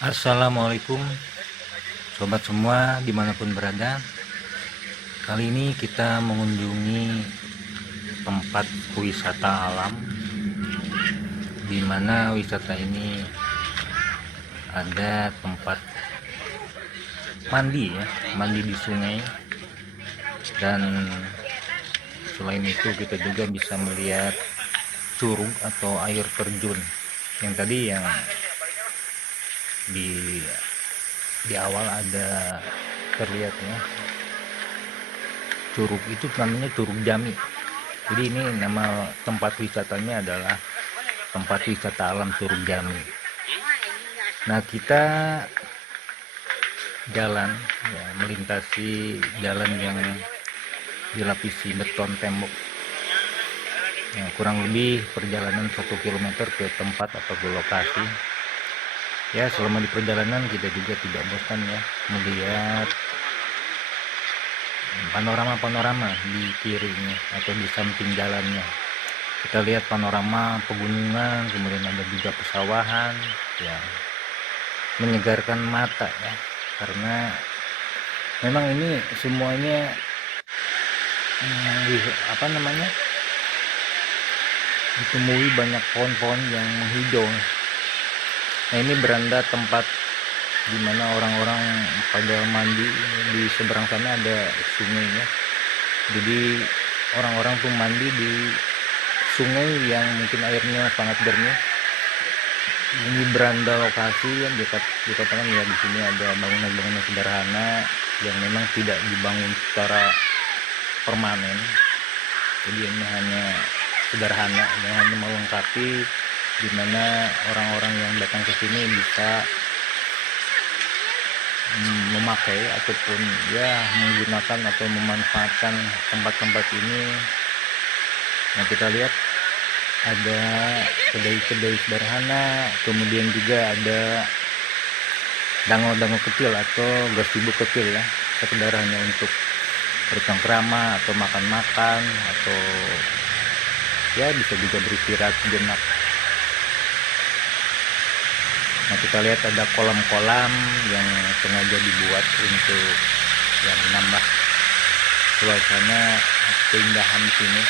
Assalamualaikum sobat semua dimanapun berada. Kali ini kita mengunjungi tempat wisata alam, di mana wisata ini ada tempat mandi ya, mandi di sungai. Dan selain itu kita juga bisa melihat curug atau air terjun yang tadi yang di awal ada terlihat ya. Curug itu namanya Curug Jami. Jadi ini nama tempat wisatanya adalah tempat wisata alam Curug Jami. Nah, kita jalan ya, melintasi jalan yang dilapisi beton tembok. Ya, kurang lebih perjalanan 1 kilometer ke tempat atau ke lokasi. Ya, selama di perjalanan kita juga tidak bosan ya melihat panorama-panorama di kirinya atau di samping jalannya. Kita lihat panorama pegunungan, kemudian ada juga pesawahan yang menyegarkan mata ya, karena memang ini semuanya ditemui banyak pohon-pohon yang menghijau. Nah, ini beranda tempat di mana orang-orang pada mandi. Di seberang sana ada sungainya, jadi orang-orang tuh mandi di sungai yang mungkin airnya sangat jernih. Ini beranda lokasi yang dikatakan ya, di sini ada bangunan-bangunan sederhana yang memang tidak dibangun secara permanen, jadi ini hanya sederhana yang hanya melengkapi di mana orang-orang yang datang ke sini bisa memakai ataupun ya menggunakan atau memanfaatkan tempat-tempat ini. Nah, kita lihat ada kedai-kedai sederhana, kemudian juga ada danau-danau kecil atau gazebo kecil ya, sekedar hanya untuk bercengkrama atau makan-makan, atau ya bisa juga beristirahat sejenak. Nah, kita lihat ada kolam-kolam yang sengaja dibuat untuk yang menambah suasana keindahan di sini.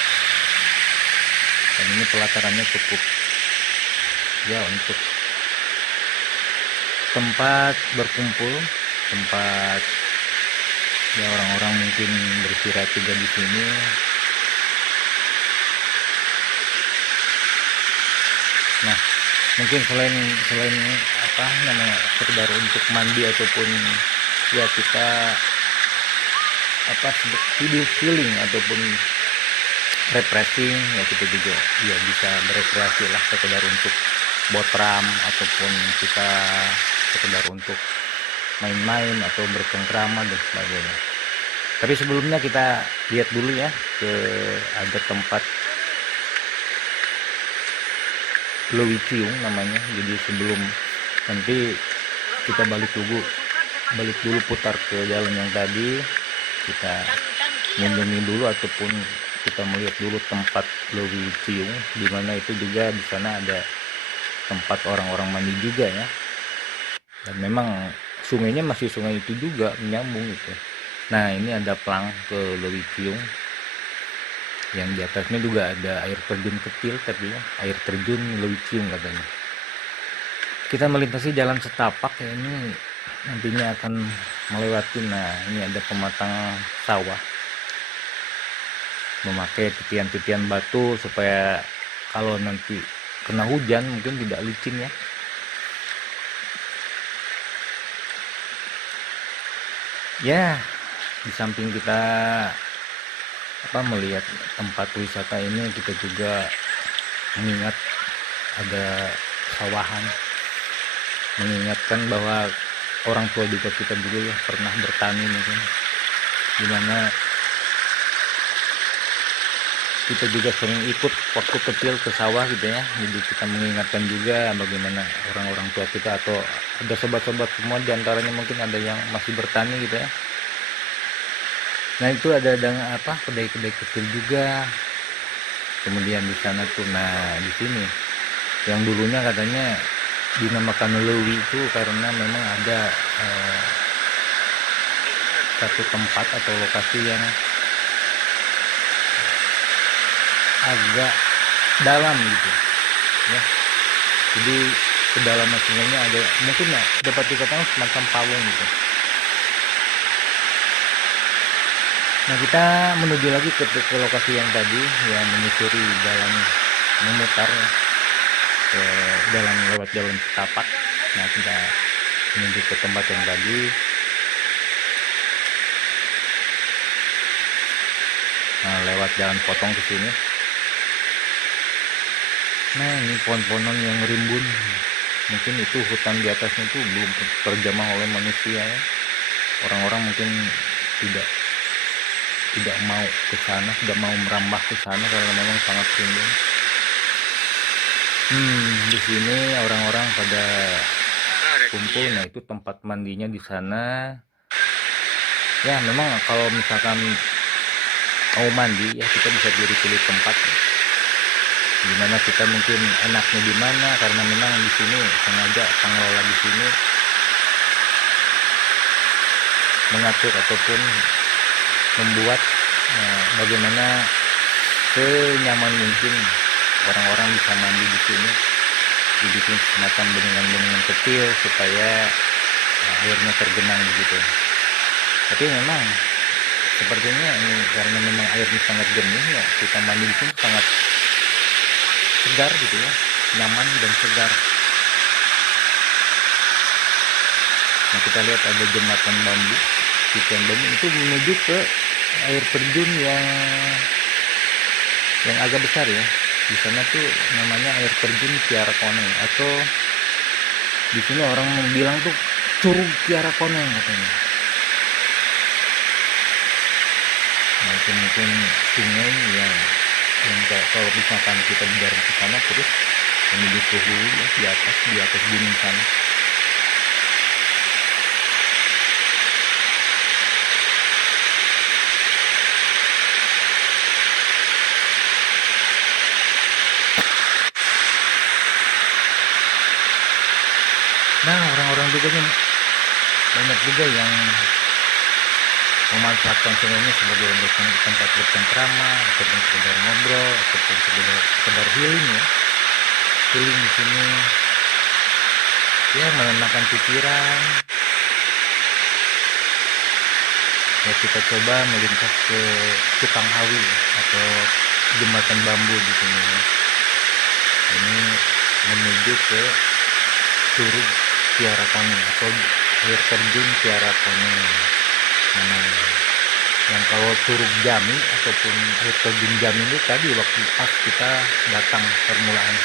Dan ini pelatarannya cukup ya untuk tempat berkumpul, tempat ya orang-orang mungkin beristirahat juga di sini. Nah, mungkin selain sekedar untuk mandi ataupun ya kita healing ataupun refreshing ya, kita juga ya bisa berekreasi lah, sekedar untuk botram ataupun kita sekedar untuk main-main atau bercengkrama dan sebagainya. Tapi sebelumnya kita lihat dulu ya, ada tempat Lewi Ciung namanya. Jadi sebelum nanti kita balik dulu putar ke jalan yang tadi, kita mengunjungi dulu ataupun kita melihat dulu tempat Lewi Ciung, di mana itu juga di sana ada tempat orang-orang mandi juga ya. Dan memang sungainya masih sungai itu juga menyambung gitu. Nah, ini ada pelang ke Lewi Ciung yang di atasnya juga ada air terjun kecil, tapi ya air terjun Lewi Ciung katanya. Kita melintasi jalan setapak ya, ini nantinya akan melewati, nah ini ada pematang sawah memakai titian-titian batu supaya kalau nanti kena hujan mungkin tidak licin ya. Ya, di samping kita melihat tempat wisata ini, kita juga mengingat ada sawahan, mengingatkan bahwa orang tua juga kita dulu ya pernah bertani mungkin, dimana kita juga sering ikut waktu kecil ke sawah gitu ya. Jadi kita mengingatkan juga bagaimana orang-orang tua kita, atau ada sobat-sobat semua diantaranya mungkin ada yang masih bertani gitu ya. Nah, itu ada kedai-kedai kecil juga. Kemudian di sana tuh, nah di sini yang dulunya katanya dinamakan Lewi itu karena memang ada satu tempat atau lokasi yang agak dalam gitu ya. Jadi kedalaman sungainya ada mungkin ya dapat dikatakan semacam pawung gitu. Nah, kita menuju lagi ke lokasi yang tadi, yang menyusuri jalan memutar ya, ke jalan lewat jalan setapak. Nah, kita menuju ke tempat yang tadi. Nah, lewat jalan potong ke sini. Nah, ini pohon-pohonan yang rimbun. Mungkin itu hutan di atasnya itu belum terjamah oleh manusia ya. Orang-orang mungkin tidak mau ke sana, tidak mau merambah ke sana karena memang sangat rimbun. Di sini orang-orang pada kumpul. Nah, itu tempat mandinya di sana. Ya, memang kalau misalkan mau mandi ya kita bisa pilih tempat dimana kita mungkin enaknya di mana, karena memang di sini sengaja pengelola di sini mengatur ataupun membuat bagaimana senyaman mungkin orang-orang bisa mandi di sini, dibikin semacam bendungan-bendungan kecil supaya airnya tergenang begitu. Tapi memang sepertinya ini karena memang airnya sangat jernih ya, kita mandi di sini sangat segar gitu ya, nyaman dan segar. Nah, kita lihat ada jembatan bambu, titian bambu itu menuju ke air terjun yang agak besar ya. Di sana tuh namanya air terjun Kiara Koneng, atau di sini orang bilang tuh Curug Kiara Koneng katanya. Nah, itu mungkin sungai yang kalau misalkan kita berjalan ke sana terus menuju ke hulu ya, di atas gunung sana. Nah, orang-orang juga banyak juga yang memanfaatkan sungai ini sebagai tempat bercengkrama ataupun sekedar ngobrol ataupun sekedar healing ya. Healing di sini ya, menenangkan pikiran. Ya, kita coba melintas ke Cukang Hawi atau jembatan bambu di sini ya. Ini menuju ke Curug Kiara Koneng atau air terjun Kiara Koneng namanya. Yang kalau Curug Jami ataupun air terjun Jami itu tadi waktu pas kita datang permulaan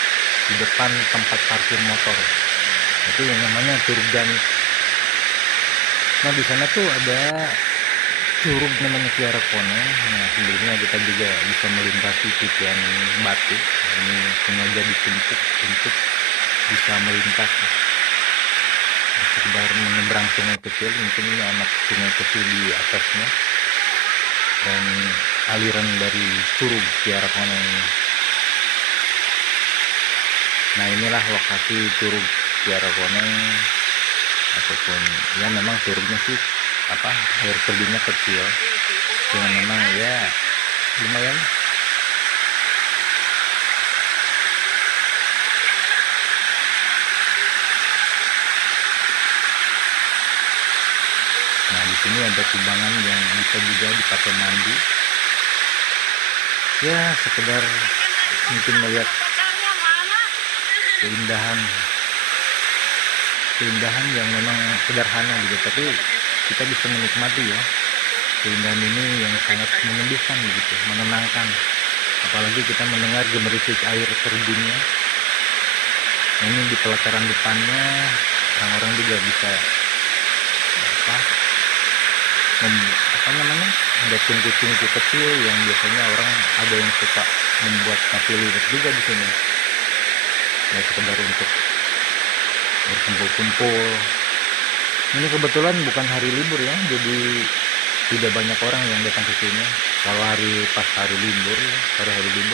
di depan tempat parkir motor, itu yang namanya Curug Jami. Nah, di sana tuh ada curug namanya Kiara Koneng. Nah, sebelumnya kita juga bisa melintasi titian batu. Ini sengaja ditumpuk untuk bisa melintas sekedar menyeberang sungai kecil. Mungkin ini anak sungai kecil di atasnya dan aliran dari Curug Kiara Koneng. Nah, inilah lokasi Curug Kiara Koneng, ataupun ya memang curugnya sih air terjunnya kecil, cuma memang ya lumayan. Nah, di sini ada kubangan yang bisa juga dipakai mandi ya, sekedar mungkin melihat keindahan yang memang sederhana gitu, tapi kita bisa menikmati ya keindahan ini yang sangat menyembuhkan begitu, menenangkan. Apalagi kita mendengar gemerisik air terjunnya. Nah, ini di pelataran depannya orang-orang juga bisa ada tungku-tungku kecil yang biasanya orang ada yang suka membuat nasi liwet juga di sini ya, sekedar untuk berkumpul-kumpul. Ini kebetulan bukan hari libur ya, jadi tidak banyak orang yang datang ke sini. Kalau pas hari libur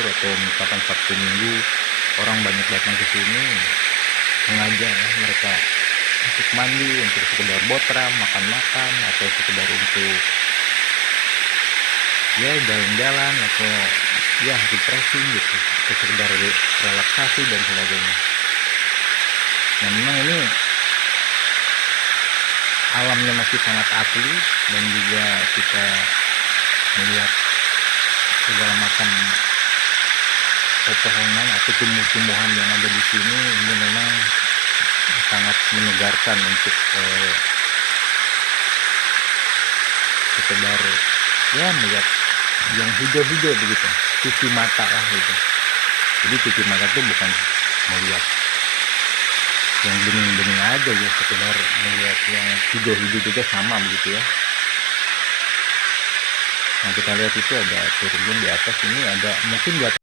atau misalkan Sabtu Minggu, orang banyak datang ke sini. sengaja ya, mereka untuk mandi, untuk sekedar botram, makan-makan, atau sekedar untuk ya jalan-jalan, atau ya refreshing gitu, atau sekedar relaksasi dan sebagainya. Nah memang ini alamnya masih sangat asli, dan juga kita melihat segala macam pepohonan atau tumbuh-tumbuhan yang ada di sini. Ini memang sangat menyegarkan untuk sekedar ya melihat yang hijau-hijau begitu, cuci mata lah gitu. Jadi cuci mata itu bukan melihat yang bening-bening aja ya, sekedar melihat yang hijau-hijau juga sama begitu ya. Nah kita lihat itu ada turun di atas, ini ada mungkin di atas